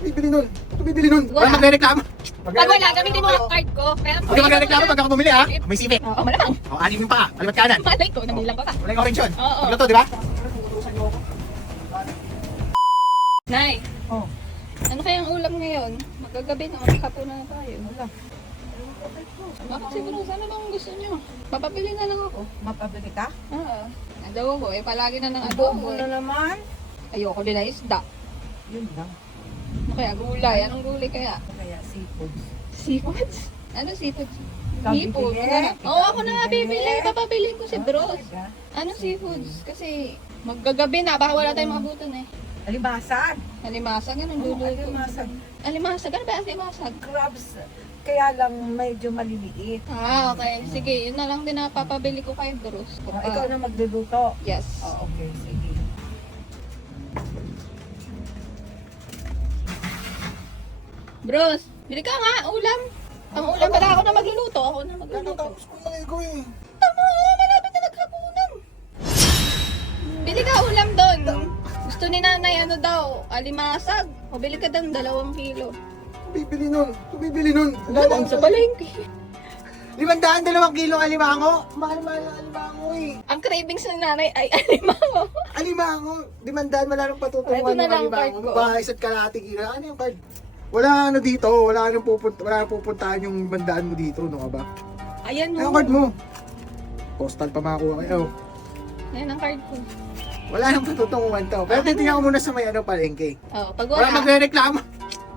Bibili nun. Ito bibili nun. Wala. Wala magre-reklamo. Pag wala, gamitin mo ang card ko. Kaya Huwag ka magre-reklamo pag ako bumili ha. May sipit. Oo, malamang. O, anim yung paa. Kalimat kanan. Malay ko, nabilang ko pa. Wala yung orange yun. Oo. Pagluto, di ba? Nay, Oh. ano kayang ulam ngayon? Magagabi na, magkakapunan na tayo. Wala. Bakit siguro, sana bang gusto nyo? Papabili na lang ako. Mapabili ka? Oo. Adobo, eh palagi na ng Adobo adobo. na naman. Ayoko din na isda. Yun lang. Ano kaya? Gulay. Anong gulay kaya? Kaya seafood. Seafoods? Ano seafoods? Ikaw Seafood. bibili? Oo, ako na nga bibili. Papabili ko si Bros. Talaga? Anong seafoods? Kasi maggagabi na, baka wala tayong makabutan eh. Alimasag. Alimasag, anong Oh, luluto? alimasag. Alimasag, ano ba ang alimasag? Crabs. Kaya lang medyo maliliit. Ah, okay. Sige, yun na lang din na papabili ko kay Bros. Ikaw na magluluto. Yes. Oh, okay. Sige. Bros, bili ka nga, ulam. Ang ulam pala ako na magluluto. Ako na magluluto. Tapos ko lang ikaw eh. Tama, malapit na maghapunan. Bili ka ulam doon. Gusto ni nanay ano daw, alimasag. O bili ka doon, 2 kilo. Bibili nun. Ito bibili nun. Doon sa palengke. 500, 2 kilong alimango. Mahal-mahal ang alimango eh. Ang cravings ng nanay ay alimango. Alimango. 500, wala nang Ito patutungan na ng lang alimango. card ko. Ba, isa't kalahati kilo. Ano yung card? Wala ano dito. Wala nang pupuntahan yung bandaan mo dito. Ano ka ba? Ayan Ano mo. card mo? Postal pa makakuha kayo. Ayan ang card ko. Wala nang patutunguhan to. Pero titingnan ko muna sa may ano palengke. Oh, pag Wala wala. magre-reklamo.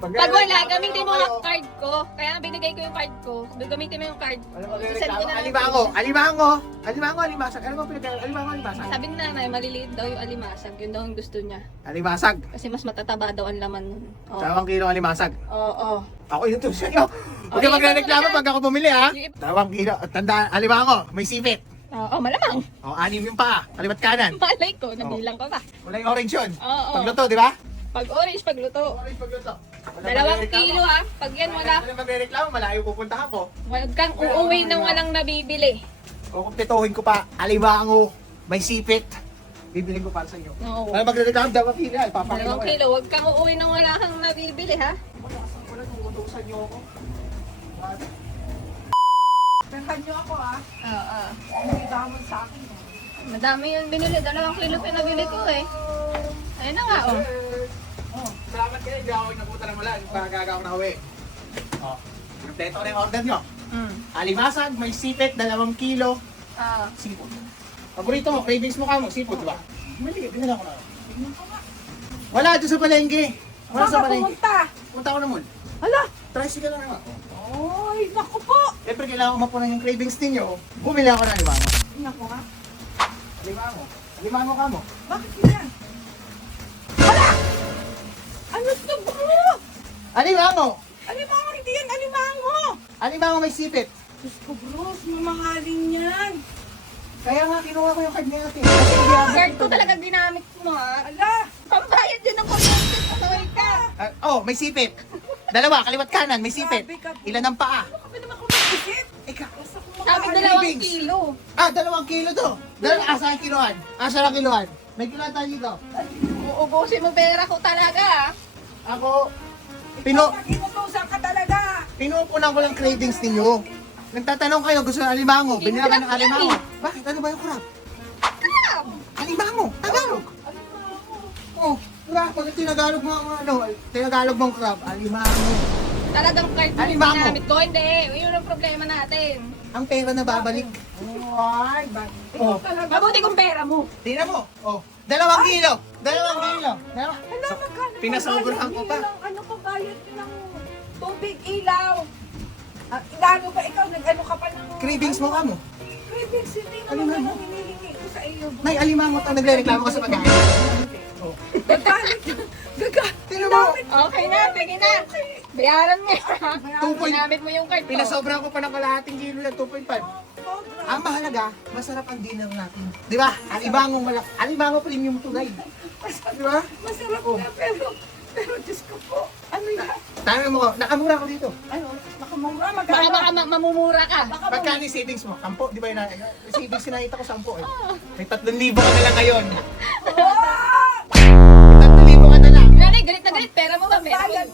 Pag wala, gamitin mo ang card ko. Kaya binigay ko yung card ko. Gamitin mo yung card. Wala Sasend magre-reklamo. ko na lang. Alimango. Alimango. Alimango, alimasag. Ano ba pinag alimango, alimasag? Sabi ni nanay, maliliit daw yung alimasag. Yun daw ang gusto niya. Alimasag. Kasi mas matataba daw ang laman nun. Oo. 2 kilong alimasag. Oo. Ako yung tusa nyo. Huwag ka Okay, magre-reklamo ikaw pag ako bumili ha. Yung- 2 kilo. Tandaan, alimango. May sipit. Oo, malamang. O, 6 yung paa. Kalimat kanan. Malay ko, nabilang ko pa. Wala yung orange yun. Oo. Pagluto, di ba? Pag orange, pagluto. Orange pagluto. 2 kilo ha. Pag yan wala, Wala magre-reklamo, malayo pupuntahan ko. huwag kang uuwi nang walang nabibili. O kung pituhin ko pa, alimango. May sipit. Bibiling ko para sa inyo. Oo. Wala magre-reklamo, 2 kilo. Ipapakita 2 ko yan. kilo, huwag kang uuwi nang wala kang nabibili ha. Wala kung utusan nyo ako. Tandaan niyo ako ah. Oo. Hindi damon sa akin. Madami yung binili. 2 kilo pinabili ko eh. Ayun na nga oh. Salamat kayo, hindi ako nabutan ng malan. Pagkaga ako na uwi. O, kompleto na yung order nyo. Alimasag, may sipit, 2 kilo. Ah. Seafood. Paborito mo, cravings mo ka mo, seafood, di ba? Mali, binala ko na. Wala doon sa palengke. Wala Saan sa ka palengke. pumunta? Punta ako na mall. Hala! Tricycle lang ako. Oy, naku po! Siyempre, kailangan ko mapunan yung cravings ninyo. Bumili ako ng alimango. Naku nga. Alimango. Alimango ka mo. Bakit yan? Hala! Ano ito bro? Alimango! Alimango, hindi yan alimango! Alimango may sipit. Diyos ko bro, mamahalin yan. Kaya nga, kinuha ko yung card niya natin. Kasi hindi ako. Card ko talaga ginamit mo ha. Ala! Pambayad din ng kuryente. Sorry ka. May sipit. 2, kaliwat kanan, may sipit. Grabe ka po. Ilan ang paa? Ako naman ako mag-isip. Ikaw. Basta kung Sabi makahalin. 2 cravings. kilo. 2 kilo to. Asa ang kiloan? Asa ang kiloan? May kiloan tayo dito. Uubusin mo pera ko talaga ha. Ako, Ikaw, inutusan ka talaga. pinupunan ko lang cravings ninyo. Nagtatanong kayo, gusto ng alimango. Hindi Binila ka crab ng yan alimango. eh. Bakit? Ano ba yung crab? Crab. Alimango! Tagalog! Oh, crab. Pag tinagalog mo ang ano, tinagalog mong crab, alimango. Talagang card mo Alimango. ginamit ko. Hindi. Yun ang problema natin. Ang pera na babalik. Ay, Oh, Mabuti kong pera mo. tingnan mo. Oh, 2 kilo. 2 kilo. Hala, magkano Pinasobrahan ko pa. Ano ka bayad ng tubig, ilaw? Lalo pa ikaw, nag-ano ka pa ng... Cravings mo ka mo. Cravings, hindi naman Alimango. ganun hinihingi ko sa iyo. May alimango to, nagre-reklamo ka sa pagkain. Oh. Gagalit. Gagalit. Tingnan mo. Okay na, sige na. Bayaran mo. 2 Ginamit mo yung card ko. Pinasobra ko pa ng kalahating kilo ng 2.5. Ang mahalaga, masarap ang dinner natin. Di ba? Alibangong malak. Alimango premium to guys. Di ba? Masarap na, pero Diyos ko po. Ano yan? Tanong mo ko, nakamura ko dito. Ano? Nakamura, Baka magkano? mamumura ka. Pagkano yung savings mo? 10, di ba yun? Savings sinakita ko 10 eh. May 3,000 ka na lang ngayon. Ah! May 3,000 ka na lang. Nanay, galit na galit. Pera mo ba? Meron. Bayad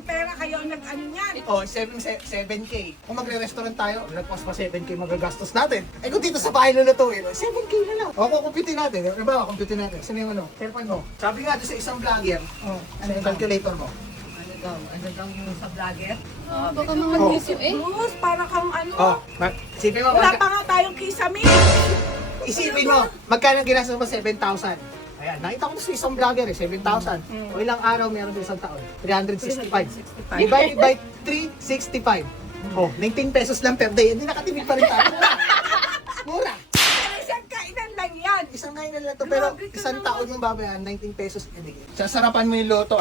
ng pera kayo nag-ano niyan. Oh, 7K. Kung magre-restaurant tayo, nagpas pa 7K magagastos natin. Eh kung dito sa bahay lulutuin, 7K na lang. O, kukumputin natin. Diba, kumputin natin. Sino yung ano? Cellphone mo. Sabi nga doon sa isang vlogger, ano yung calculator mo? Ano daw yung sa vlogger? Baka mga gusto eh. Bruce, para kang ano. Isipin mo, Wala pa nga tayong kisame. isipin mo, magkano ginastos mo? 7,000. Ayan, nakita ko sa isang vlogger 7,000. O ilang araw meron sa isang taon? 365. Divided by 365. Oh, 19 pesos lang per day. Hindi nakatipid pa rin tayo. Mura. Isang kainan lang yan. Isang kainan lang to, pero isang taon mong babayaran, 19 pesos every day. Sasarapan mo yung loto,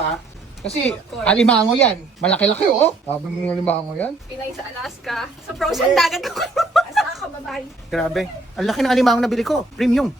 kasi alimango yan. Malaki-laki, oh. Sabi mo yung alimango yan. Pinay sa Alaska. Sa frozen dagat ako. Asa ka, babae? Grabe. Ang laki ng alimango na bili ko. Premium.